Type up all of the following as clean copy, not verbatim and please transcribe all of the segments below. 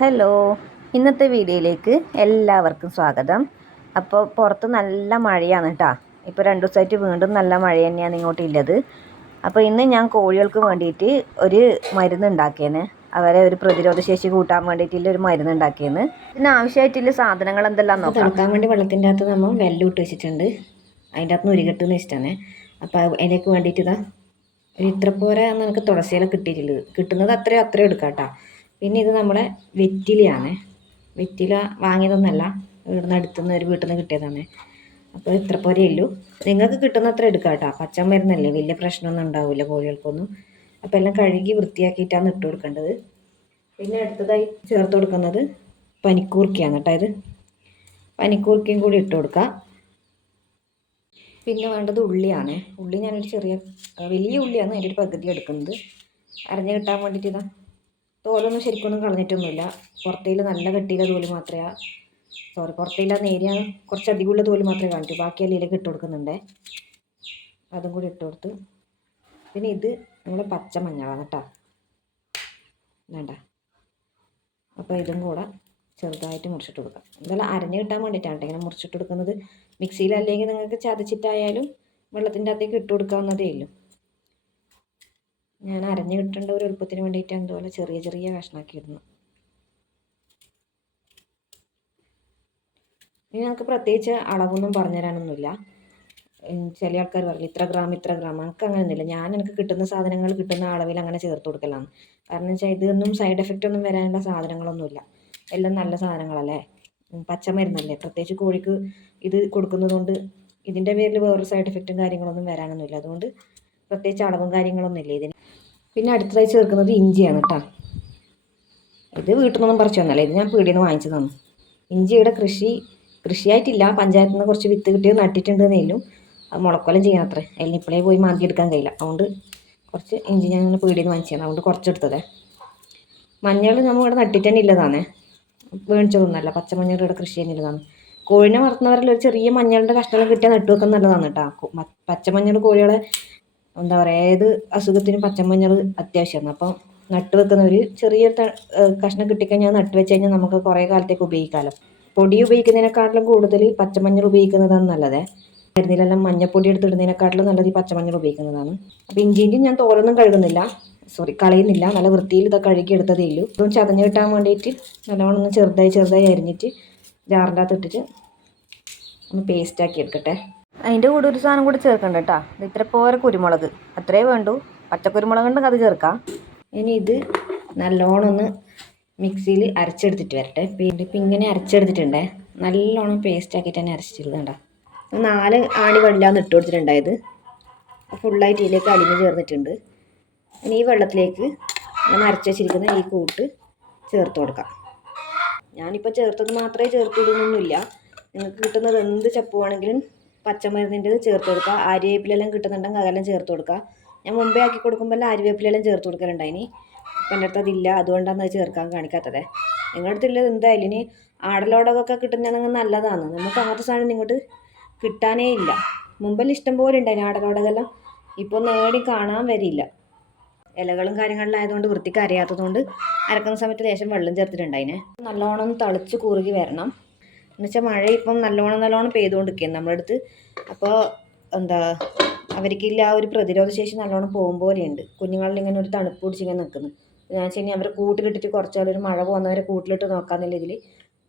Hello, ഇന്നത്തെ വീഡിയോയിലേക്ക് എല്ലാവർക്കും സ്വാഗതം. അപ്പോൾ പുറത്ത് നല്ല മഴയാണ് കേട്ടോ. ഇപ്പോൾ 2 ദിവസമായിട്ട് വീണ്ടും നല്ല മഴ തന്നെയാണ് ഇങ്ങോട്ടുള്ളത്. അപ്പോൾ ഇന്ന് ഞാൻ കോഴികൾക്ക് വേണ്ടിയിട്ട് ഒരു മരുന്ന് ഉണ്ടാക്കിയേന്. അവരെ ഒരു പ്രതിരോധ ശേഷി കൂട്ടാൻ വേണ്ടിയിട്ടുള്ള ഒരു മരുന്ന് ഉണ്ടാക്കിയെന്ന്. ഇതിന് ആവശ്യമായിട്ടുള്ള സാധനങ്ങൾ എന്തെല്ലാം നോക്കാം. തിളക്കാൻ വേണ്ടി വെള്ളത്തിൻ്റെ അകത്ത് നമ്മൾ വെല്ലമിട്ട് വെച്ചിട്ടുണ്ട്. അതിൻ്റെ അകത്ത് ഉരുകെട്ടെന്ന് വെച്ചിട്ടാണ്. അപ്പോൾ അതിലേക്ക് വേണ്ടിയിട്ട് ഇതാ ഒരു ഇത്ര പോരെ നമുക്ക് തുളസിയില കിട്ടിയിട്ടുള്ളത്. കിട്ടുന്നത് അത്രയും എടുക്കാം കേട്ടോ. പിന്നെ ഇത് നമ്മുടെ വെറ്റിലയാണ്. വെറ്റില വാങ്ങിയതൊന്നല്ല, ഇവിടുന്ന് അടുത്തുനിന്ന് ഒരു വീട്ടിൽ നിന്ന് കിട്ടിയതാണ്. അപ്പോൾ ഇത്ര പോരേ ഉള്ളൂ. നിങ്ങൾക്ക് കിട്ടുന്ന അത്ര എടുക്കാം കേട്ടോ. പച്ചമരുന്നല്ലേ, വലിയ പ്രശ്നമൊന്നും ഉണ്ടാവില്ല കോഴികൾക്കൊന്നും. അപ്പോൾ എല്ലാം കഴുകി വൃത്തിയാക്കിയിട്ടാണ് ഇട്ട് കൊടുക്കേണ്ടത്. പിന്നെ അടുത്തതായി ചേർത്ത് കൊടുക്കുന്നത് പനിക്കൂർക്കയാണ് കേട്ടോ. ഇത് പനിക്കൂർക്കയും കൂടി ഇട്ട് കൊടുക്കുക. പിന്നെ വേണ്ടത് ഉള്ളിയാണ്. ഉള്ളി ഞാനൊരു വലിയ ഉള്ളിയാണ്, അതിൻ്റെ ഒരു പകുതി എടുക്കുന്നത്. അരഞ്ഞ് കിട്ടാൻ വേണ്ടിയിട്ട് ഇതാ തോലൊന്നും ശരിക്കൊന്നും കളഞ്ഞിട്ടൊന്നുമില്ല. പുറത്തേൽ നല്ല കട്ടിയിലെ തോല് മാത്രമേ പുറത്തേല നേരിയ കുറച്ചധികമുള്ള തോല് മാത്രമേ കാണിക്കൂ. ബാക്കി അതിലേക്ക് ഇട്ട് കൊടുക്കുന്നുണ്ട്. അതും കൂടി ഇട്ട് കൊടുത്ത് പിന്നെ ഇത് നമ്മുടെ പച്ചമഞ്ഞളാണ് കേട്ടോ, വേണ്ട. അപ്പോൾ ഇതും കൂടെ ചെറുതായിട്ട് മുറിച്ചിട്ട് കൊടുക്കാം. ഇതെല്ലാം അരഞ്ഞ് കിട്ടാൻ വേണ്ടിയിട്ടാണ് ഇങ്ങനെ മുറിച്ചിട്ട് കൊടുക്കുന്നത്. മിക്സിയിലല്ലെങ്കിൽ നിങ്ങൾക്ക് ചതച്ചിട്ടായാലും വെള്ളത്തിൻ്റെ അകത്തേക്ക് ഇട്ട് കൊടുക്കാവുന്നതേ ഉള്ളൂ. ഞാൻ അരഞ്ഞ് കിട്ടേണ്ട ഒരു എളുപ്പത്തിന് വേണ്ടിയിട്ട് അതുപോലെ ചെറിയ കഷ്ണാക്കിയിരുന്നു. ഇനി നമുക്ക് പ്രത്യേകിച്ച് അളവൊന്നും പറഞ്ഞു തരാനൊന്നുമില്ല. ചില ആൾക്കാർ പറയില്ല ഇത്ര ഗ്രാം എനിക്ക് അങ്ങനെയൊന്നുമില്ല. എനിക്ക് കിട്ടുന്ന സാധനങ്ങൾ കിട്ടുന്ന അളവിൽ അങ്ങനെ ചേർത്ത് കൊടുക്കലാണ്. കാരണം വെച്ചാൽ ഇതൊന്നും സൈഡ് എഫക്റ്റ് ഒന്നും വരാനുള്ള സാധനങ്ങളൊന്നുമില്ല. എല്ലാം നല്ല സാധനങ്ങളല്ലേ, പച്ചമരുന്നല്ലേ. പ്രത്യേകിച്ച് കോഴിക്ക് ഇത് കൊടുക്കുന്നത് കൊണ്ട് ഇതിൻ്റെ പേരിൽ വേറൊരു സൈഡ് എഫക്റ്റും കാര്യങ്ങളൊന്നും വരാനൊന്നുമില്ല. അതുകൊണ്ട് പ്രത്യേകിച്ച് അളവും കാര്യങ്ങളൊന്നും ഇല്ല ഇതിന്. പിന്നെ അടുത്തതായി ചേർക്കുന്നത് ഇഞ്ചിയാണ് കേട്ടോ. ഇത് വീട്ടിൽ നിന്നൊന്നും പറിച്ചു വന്നല്ല, ഇത് ഞാൻ പീടിയിൽ നിന്ന് വാങ്ങിച്ചതാണ്. ഇഞ്ചിയുടെ കൃഷിയായിട്ടില്ല, പഞ്ചായത്തിൽ നിന്ന് കുറച്ച് വിത്ത് കിട്ടി നട്ടിട്ടുണ്ടെന്നേലും അത് മുളക്കൊല്ലം ചെയ്യാൻ അത്രേ. അതിൽ ഇപ്പോഴേ പോയി മാന്തി എടുക്കാൻ കഴിയില്ല. അതുകൊണ്ട് കുറച്ച് ഇഞ്ചി ഞാൻ ഇങ്ങനെ പീടിയിൽ നിന്ന് വാങ്ങിച്ചതാണ്. അതുകൊണ്ട് കുറച്ചെടുത്തതേ. മഞ്ഞൾ നമ്മൾ ഇവിടെ നട്ടിട്ട് തന്നെ ഇല്ലതാണ്, മേടിച്ചതൊന്നുമല്ല. പച്ചമഞ്ഞൾ ഇവിടെ കൃഷി ചെയ്യുന്നതാണ്. കോഴിനെ വളർത്തുന്നവരെല്ലാം ഒരു ചെറിയ മഞ്ഞളിൻ്റെ കഷ്ണം കിട്ടിയാൽ നട്ടു വെക്കാൻ നല്ലതാണ് കേട്ടോ. പച്ചമഞ്ഞൾ കോഴികളെ എന്താ പറയുക, ഏത് അസുഖത്തിനും പച്ചമഞ്ഞൾ അത്യാവശ്യമാണ്. അപ്പം നട്ട് വെക്കുന്ന ഒരു ചെറിയൊരു കഷ്ണം കിട്ടിക്കഴിഞ്ഞാൽ നട്ട് വെച്ച് കഴിഞ്ഞാൽ നമുക്ക് കുറേ കാലത്തേക്ക് ഉപയോഗിക്കാമല്ലോ. പൊടി ഉപയോഗിക്കുന്നതിനെക്കാട്ടിലും കൂടുതൽ പച്ചമഞ്ഞൾ ഉപയോഗിക്കുന്നതാണ് നല്ലത്. മരുന്നിലെല്ലാം മഞ്ഞപ്പൊടി എടുത്തിടുന്നതിനെക്കാട്ടിലും നല്ലത് ഈ പച്ചമഞ്ഞൾ ഉപയോഗിക്കുന്നതാണ്. അപ്പോൾ ഇഞ്ചിൻ്റെ ഞാൻ തോലൊന്നും കളയുന്നില്ല. നല്ല വൃത്തിയിൽ ഇതൊക്കെ കഴുകി എടുത്തതേ ഉള്ളൂ. ഇതും ചതഞ്ഞ് കിട്ടാൻ വേണ്ടിയിട്ട് നല്ലോണം ഒന്ന് ചെറുതായി അരിഞ്ഞിട്ട് ജാറിൻ്റെ അകത്ത് ഇട്ടിട്ട് ഒന്ന് പേസ്റ്റാക്കി എടുക്കട്ടെ. അതിൻ്റെ കൂടെ ഒരു സാധനം കൂടി ചേർക്കണ്ട കേട്ടോ. ഇത് ഇത്ര പോരെ കുരുമുളക് അത്രേ വേണ്ടൂ. പച്ചക്കുരുമുളക് ഉണ്ടെങ്കിൽ അത് ചേർക്കാം. ഇനി ഇത് നല്ലോണം ഒന്ന് മിക്സിയിൽ അരച്ചെടുത്തിട്ട് വരട്ടെ. പിന്നെ ഇപ്പം ഇങ്ങനെ അരച്ചെടുത്തിട്ടുണ്ടേ, നല്ലോണം പേസ്റ്റ് ആക്കിയിട്ട് തന്നെ അരച്ചിട്ടുള്ളത് കണ്ടോ. 4 ആണി വെള്ളമാണ് ഇട്ട് കൊടുത്തിട്ടുണ്ടായത്. ഫുള്ളായിട്ട് ഇതിലേക്ക് അലിഞ്ഞ് ചേർന്നിട്ടുണ്ട്. ഇനി ഈ വെള്ളത്തിലേക്ക് നമ്മൾ അരച്ച് വെച്ചിരിക്കുന്ന ഈ കൂട്ട് ചേർത്ത് കൊടുക്കാം. ഞാനിപ്പോൾ ചേർത്തത് മാത്രമേ ചേർത്തിടുന്നൊന്നുമില്ല. നിങ്ങൾക്ക് കിട്ടുന്നത് എന്ത് ചപ്പുവാണെങ്കിലും പച്ചമരുന്നിൻ്റെത് ചേർത്ത് കൊടുക്കുക. ആര്യവേപ്പിലെല്ലാം കിട്ടുന്നുണ്ടെങ്കിൽ അതെല്ലാം ചേർത്ത് കൊടുക്കുക. ഞാൻ മുമ്പേ ആക്കി കൊടുക്കുമ്പോൾ ആര്യവേപ്പിലെല്ലാം ചേർത്ത് കൊടുക്കലുണ്ടായിനി. ഇപ്പം എൻ്റെ അടുത്ത് അതില്ല, അതുകൊണ്ടാണ് അത് ചേർക്കാൻ കാണിക്കാത്തത്. നിങ്ങളുടെ അടുത്തുള്ളത് എന്തായാലും ഇനി ആടലോടകമൊക്കെ കിട്ടുന്നതെങ്കിൽ നല്ലതാണ്. നമുക്ക് അങ്ങനത്തെ സാധനം ഇങ്ങോട്ട് കിട്ടാനേ ഇല്ല. മുമ്പെല്ലാം ഇഷ്ടം പോലെ ഉണ്ടായിന് ആടലോടകമെല്ലാം, ഇപ്പോൾ നേടി കാണാൻ വരില്ല. ഇലകളും കാര്യങ്ങളിലായതുകൊണ്ട് വൃത്തിക്ക് അരയാത്തതുകൊണ്ട് അരക്കുന്ന സമയത്ത് ലേശം വെള്ളം ചേർത്തിട്ടുണ്ടായിനെ. നല്ലോണം തളിച്ച് കുറുകി വരണം. എന്നുവെച്ചാൽ മഴ ഇപ്പം നല്ലോണം പെയ്തുകൊണ്ടിരിക്കുകയാണ് നമ്മുടെ അടുത്ത്. അപ്പോൾ അവർക്കില്ല ആ ഒരു പ്രതിരോധ ശേഷി നല്ലോണം പോകുമ്പോലെയുണ്ട്. കുഞ്ഞുങ്ങളിൽ ഇങ്ങനെ ഒരു തണുപ്പ് പിടിച്ചിങ്ങനെ നിൽക്കുന്നു. ഞാൻ വെച്ചാൽ ഇനി അവരെ കൂട്ടിലിട്ടിട്ട് കുറച്ചാലൊരു മഴ പോകുന്നവരെ കൂട്ടിലിട്ട് നോക്കാമെന്നുള്ള ഇതിൽ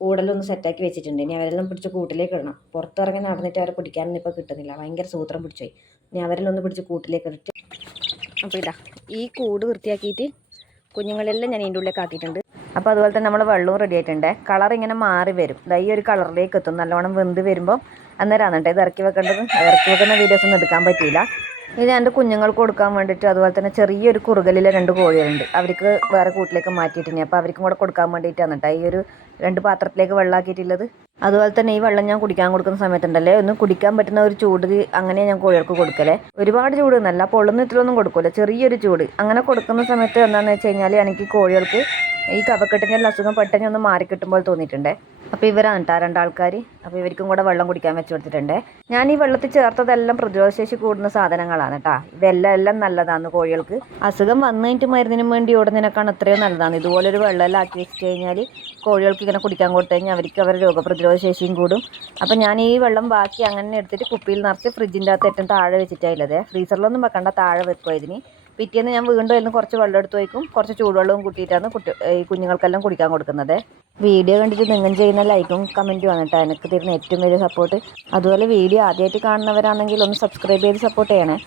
കൂടലൊന്ന് സെറ്റാക്കി വെച്ചിട്ടുണ്ട്. ഇനി അവരെല്ലാം പിടിച്ച് കൂട്ടിലേക്ക് ഇടണം. പുറത്തിറങ്ങി നടന്നിട്ട് അവരെ പിടിക്കാനൊന്നും ഇപ്പോൾ കിട്ടുന്നില്ല, ഭയങ്കര സൂത്രം പിടിച്ചുപോയി. ഇനി അവരെല്ലാം ഒന്ന് പിടിച്ച് കൂട്ടിലേക്ക് ഇട്ടിട്ട് അപ്പോൾ ഇതാ ഈ കൂട് വൃത്തിയാക്കിയിട്ട് കുഞ്ഞുങ്ങളെല്ലാം ഞാൻ ഇതിൻ്റെ ഉള്ളിലേക്ക് ആക്കിയിട്ടുണ്ട്. അപ്പോൾ അതുപോലെ തന്നെ നമ്മൾ വെള്ളവും റെഡി ആയിട്ടുണ്ട്. കളർ ഇങ്ങനെ മാറി വരും. ഈ ഒരു കളറിലേക്ക് എത്തും. നല്ലോണം വെന്ത് വരുമ്പോൾ അന്നേരമാണ് കേട്ടോ ഇത് ഇറക്കി വെക്കേണ്ടത്. ഇറക്കി വെക്കുന്ന വീഡിയോസ് ഒന്നും എടുക്കാൻ പറ്റിയില്ല. ഇത് എൻ്റെ കുഞ്ഞുങ്ങൾക്ക് കൊടുക്കാൻ വേണ്ടിയിട്ട്, അതുപോലെ തന്നെ ചെറിയൊരു കുറുകലിലെ 2 കോഴികളുണ്ട്. അവർക്ക് വേറെ കൂട്ടിലേക്ക് മാറ്റിയിട്ടുണ്ട്. അപ്പോൾ അവർക്കും കൂടെ കൊടുക്കാൻ വേണ്ടിയിട്ടാണ് കേട്ടോ ഈ ഒരു 2 പാത്രത്തിലേക്ക് വെള്ളമാക്കിയിട്ടുള്ളത്. അതുപോലെ തന്നെ ഈ വെള്ളം ഞാൻ കുടിക്കാൻ കൊടുക്കുന്ന സമയത്തുണ്ടല്ലേ, ഒന്ന് കുടിക്കാൻ പറ്റുന്ന ഒരു ചൂട് അങ്ങനെ ഞാൻ കോഴികൾക്ക് കൊടുക്കലേ. ഒരുപാട് ചൂട് എന്നല്ല, പൊള്ളുന്ന ഇത്രയൊന്നും കൊടുക്കില്ല, ചെറിയൊരു ചൂട് അങ്ങനെ കൊടുക്കുന്ന സമയത്ത് എന്താണെന്ന് വെച്ച് കഴിഞ്ഞാൽ എനിക്ക് കോഴികൾക്ക് ഈ കഫക്കെട്ടിൻ്റെ അസുഖം പെട്ടെന്ന് ഒന്ന് മാറിക്കിട്ടുമ്പോൾ തോന്നിയിട്ടുണ്ട്. അപ്പോൾ ഇവരാണ് കേട്ടോ രണ്ടാൾക്കാർ. അപ്പോൾ ഇവർക്കും കൂടെ വെള്ളം കുടിക്കാൻ വെച്ച് കൊടുത്തിട്ടുണ്ട്. ഞാൻ ഈ വെള്ളത്തിൽ ചേർത്തതെല്ലാം പ്രതിരോധശേഷി കൂടുന്ന സാധനങ്ങളാണ് കേട്ടോ. ഇതെല്ലാം നല്ലതാണ് കോഴികൾക്ക്. അസുഖം വന്നു കഴിഞ്ഞിട്ട് മരുന്നിനും വേണ്ടി ഓടുന്നതിനേക്കാണ് എത്രയോ നല്ലതാണ്. ഇതുപോലൊരു വെള്ളമെല്ലാം ആക്കി വെച്ച് കഴിഞ്ഞാൽ കോഴികൾക്ക് ഇങ്ങനെ കുടിക്കാൻ കൊടുത്തു കഴിഞ്ഞാൽ അവർക്ക് അവരുടെ രോഗപ്രതിരോധ ശേഷിയും കൂടും. അപ്പോൾ ഞാൻ ഈ വെള്ളം ബാക്കി അങ്ങനെ എടുത്തിട്ട് കുപ്പിയിൽ നിറച്ച് ഫ്രിഡ്ജിൻ്റെ അകത്ത് ഏറ്റവും താഴെ വെച്ചിട്ടായില്ലത്. ഫ്രീസറിലൊന്നും വെക്കണ്ട, താഴെ വെക്കുക ഇതിന്. പിറ്റേന്ന് ഞാൻ വീണ്ടും അതിന് കുറച്ച് വെള്ളം എടുത്ത് വയ്ക്കും. കുറച്ച് ചൂടുവെള്ളവും കൂട്ടിയിട്ടാണ് ഈ കുഞ്ഞുങ്ങൾക്കെല്ലാം കുടിക്കാൻ കൊടുക്കുന്നത്. വീഡിയോ കണ്ടിട്ട് നിങ്ങൾ ചെയ്യുന്ന ലൈക്കും കമൻറ്റും ആണ് കേട്ടോ എനിക്ക് തരുന്ന ഏറ്റവും വലിയ സപ്പോർട്ട്. അതുപോലെ വീഡിയോ ആദ്യമായിട്ട് കാണുന്നവരാണെങ്കിൽ ഒന്ന് സബ്സ്ക്രൈബ് ചെയ്ത് സപ്പോർട്ട് ചെയ്യണേ.